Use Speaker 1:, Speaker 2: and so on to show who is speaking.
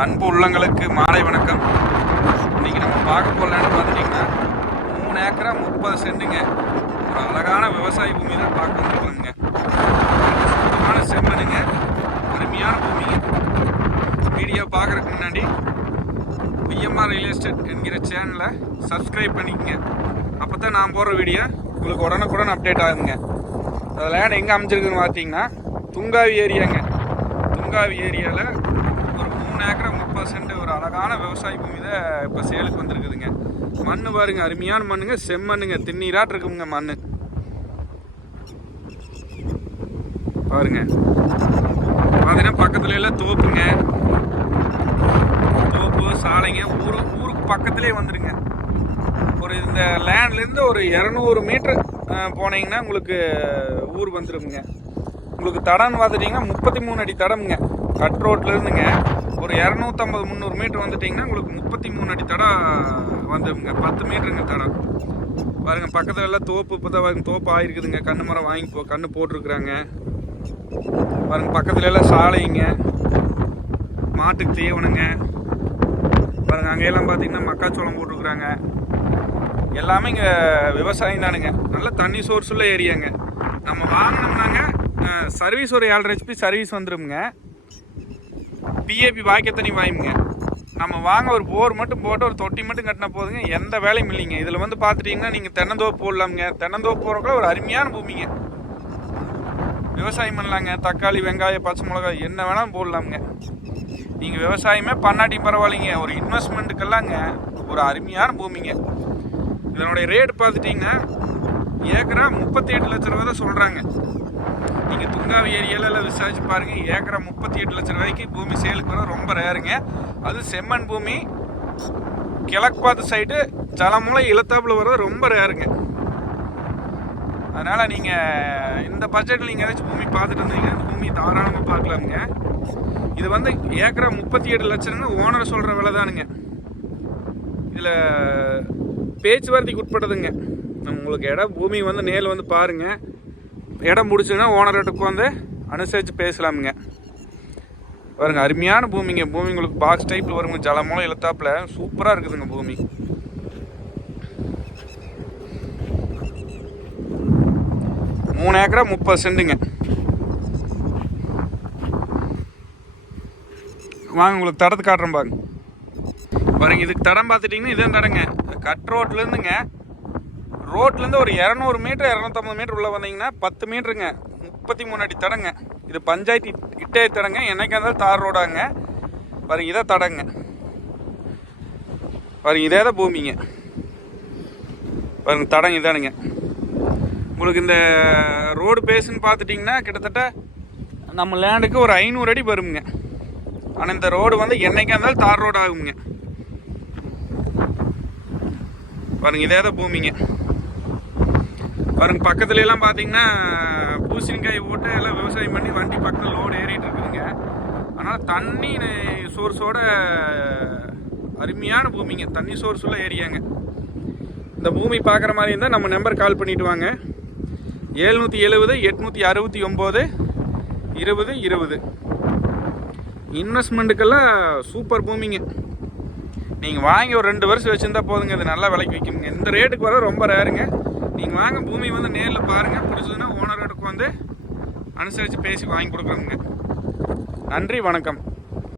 Speaker 1: அன்பு உள்ளங்களுக்கு மாலை வணக்கம். இன்னைக்கு நம்ம பார்க்க போகலான்னு பார்த்துட்டிங்கன்னா மூணு ஏக்கரா முப்பது சென்ட்டுங்க. ஒரு அழகான விவசாய பூமி தான் பார்க்க வந்துருக்குறோங்க சுத்தமான செம்மனுங்க அருமையான பூமிங்க. வீடியோ பார்க்குறதுக்கு முன்னாடி பிஎம்ஆர் ரியல் எஸ்டேட் என்கிற சேனலை சப்ஸ்கிரைப் பண்ணிக்கங்க. அப்போ தான் நான் போடுற வீடியோ உங்களுக்கு உடனுக்குடன் அப்டேட் ஆகுங்க. அதில் லேண்ட் எங்கே அமைஞ்சிருக்குன்னு பார்த்தீங்கன்னா துங்காவி ஏரியாங்க. துங்காவி ஏரியாவில் ஒரு மூணு ஏக்கரா முப்பது சென்ட் ஒரு அழகான விவசாய பூமி தான் இப்போ சேலுக்கு வந்திருக்குதுங்க. மண் பாருங்க அருமையான மண்ணுங்க. செம்மண்ணுங்க திண்ணீராட்டு இருக்குங்க மண் பாருங்க. பார்த்தீங்கன்னா பக்கத்துல எல்லாம் தோப்புங்க. தோப்பு சாலைங்க. ஊரு ஊருக்கு பக்கத்துலேயே வந்துருங்க. ஒரு இந்த லேண்ட்லேருந்து ஒரு இரநூறு மீட்ரு போனீங்கன்னா உங்களுக்கு ஊர் வந்துருங்க. உங்களுக்கு தடம்னு பார்த்துட்டிங்கன்னா முப்பத்தி மூணு அடி தடம்ங்க. கட் ரோட்லேருந்துங்க ஒரு இரநூத்தம்பது முந்நூறு மீட்டர் வந்துட்டிங்கன்னா உங்களுக்கு முப்பத்தி மூணு அடி தடம் வந்துடுங்க. பத்து மீட்டருங்க தடம் பாருங்க பக்கத்துல எல்லாம் தோப்பு இப்போ தான் தோப்பு ஆயிருக்குதுங்க. கண்ணு மரம் வாங்கி போ கண்ணு போட்டிருக்குறாங்க. பாருங்க பக்கத்துல எல்லாம் சாலைங்க. மாட்டுக்கு தீவனங்க. பாருங்க அங்கெல்லாம் பார்த்தீங்கன்னா மக்காச்சோளம் போட்டிருக்குறாங்க. எல்லாமே இங்கே விவசாயம் தானுங்க. நல்ல தண்ணி சோர்ஸ் உள்ள ஏரியாங்க. நம்ம வாங்கினோம்னாங்க சர்வீஸ் ஒரு ஏழரை ஹெச்பி சர்வீஸ் வந்துருமுங்க. டிஏபி வாய்க்க தண்ணி நம்ம வாங்க ஒரு போர் மட்டும் போட்டு ஒரு தொட்டி மட்டும் கட்டினா போதுங்க. எந்த வேலையும் இல்லைங்க. இதில் வந்து பார்த்துட்டிங்கன்னா நீங்கள் தென்னந்தோப்பு போடலாமுங்க. தென்னந்தோப்பு போகிறக்குள்ள ஒரு அருமையான பூமிங்க. விவசாயம் பண்ணலாங்க. தக்காளி வெங்காயம் பச்சை மிளகாய் என்ன வேணாலும் போடலாமுங்க. நீங்கள் விவசாயமே பண்ணாட்டி பரவாயில்லைங்க. ஒரு இன்வெஸ்ட்மெண்ட்டுக்கெல்லாங்க ஒரு அருமையான பூமிங்க. இதனுடைய ரேட் பார்த்துட்டிங்கன்னா ஏக்கரா முப்பத்தி எட்டு லட்ச ரூபா தான் சொல்கிறாங்க நீங்கள் துங்காவி ஏரியாவில் எல்லாம் விசாரிச்சு பாருங்கள் ஏக்கரை முப்பத்தி எட்டு லட்ச ரூபாய்க்கு பூமி சேலுக்கு வர ரொம்ப ரேருங்க. அது செம்மண் பூமி. கிழக்கு பார்த்த சைடு ஜலமூலம் இழுத்தாப்புல வர்றது ரொம்ப ரேருங்க. அதனால் நீங்கள் இந்த பட்ஜெட்டில் நீங்கள் ஏதாச்சும் பூமி பார்த்துட்டு இருந்தீங்கன்னா இந்த பூமி தாராளமாக பார்க்கலாமுங்க. இது வந்து ஏக்கரை முப்பத்தி ஏழு லட்சம்னு ஓனர் சொல்கிற விலை தானுங்க இதில் பேச்சுவார்த்தைக்கு உட்பட்டதுங்க. உங்களுக்கு இடம் பூமி வந்து நேரில் வந்து பாருங்கள் இடம் முடிச்சுன்னா ஓனர்கிட்ட வந்து அனுசரித்து பேசலாமுங்க. பாருங்க அருமையான பூமிங்க. பூமி உங்களுக்கு பாக்ஸ் டைப்பில் வருங்க. ஜலமூலம் இழுத்தாப்புல. சூப்பராக இருக்குதுங்க பூமி. மூணு ஏக்கரா முப்பது சென்ட்டுங்க வாங்க உங்களுக்கு தடத்து காட்டுறேன் பாருங்க. பாருங்க இதுக்கு தடம் பார்த்துட்டிங்கன்னா இதுதான் தடங்க. கட் ரோட்லேருந்துங்க ரோட்லேருந்து ஒரு இரநூறு மீட்டர் இரநூத்தம்பது மீட்டர் உள்ளே வந்தீங்கன்னா பத்து மீட்டருங்க. முப்பத்தி மூணு அடி தடங்க. இது பஞ்சாயத்து இட்டே தடங்க. என்னைக்கா இருந்தாலும் தார் ரோடாங்க. பாருங்க இதை தடங்க. பாருங்க இதே தான் பூமிங்க. பாருங்க தடங்க இதானுங்க. உங்களுக்கு இந்த ரோடு பேஸுன்னு பார்த்துட்டிங்கன்னா கிட்டத்தட்ட நம்ம லேண்டுக்கு ஒரு ஐநூறு அடி வருங்க. ஆனால் இந்த ரோடு வந்து என்னைக்கா இருந்தாலும் தார் ரோடு ஆகுங்க பாருங்க இதே தான் பூமிங்க. பாருங்க பக்கத்துல எல்லாம் பார்த்தீங்கன்னா பூசணிக்காய் போட்டு எல்லாம் விவசாயம் பண்ணி வண்டி பக்கத்தில் லோடு ஏறிட்டு இருக்குதுங்க. ஆனால் தண்ணி சோர்ஸோட அருமையான பூமிங்க. தண்ணி சோர்ஸ் உள்ள ஏரியாங்க. இந்த பூமி பார்க்குற மாதிரி இருந்தால் நம்ம நம்பர் கால் பண்ணிட்டு வாங்க. ஏழ்நூற்றி எழுபது எட்நூற்றி அறுபத்தி ஒம்பது இருபது இருபது. இன்வெஸ்ட்மெண்ட்டுக்கெல்லாம் சூப்பர் பூமிங்க. நீங்கள் வாங்கி ஒரு ரெண்டு வருஷம் வச்சுருந்தா போதுங்க. இது நல்லா விலைக்கு விற்குங்க. இந்த ரேட்டுக்கு வர ரொம்ப ரேருங்க நீங்கள் வாங்க பூமி வந்து நேரில் பாருங்கள் பிடிச்சதுன்னா ஓனர்கிட்ட வந்து அனுசரித்து பேசி வாங்கி கொடுக்குறோங்க நன்றி வணக்கம்.